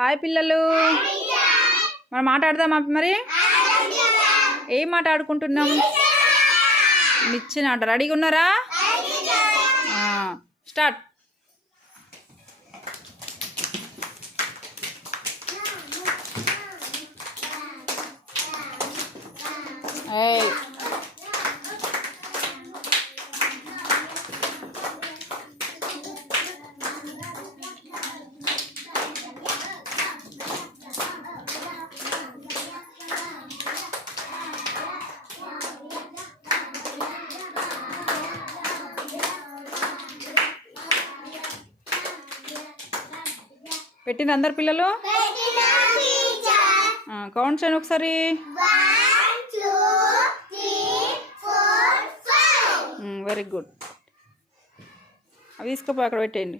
Hi పిల్లలు, మనం మాట్లాడదామా? మరి ఏం మాట ఆడుకుంటున్నాం? నిచ్చెన ఆట. రెడీగా ఉన్నారా? స్టార్ట్. పెట్టింది అందరు పిల్లలు? కౌంట్ చేయండి ఒకసారి. Very good. అవి తీసుకుపోయి అక్కడ పెట్టేయండి.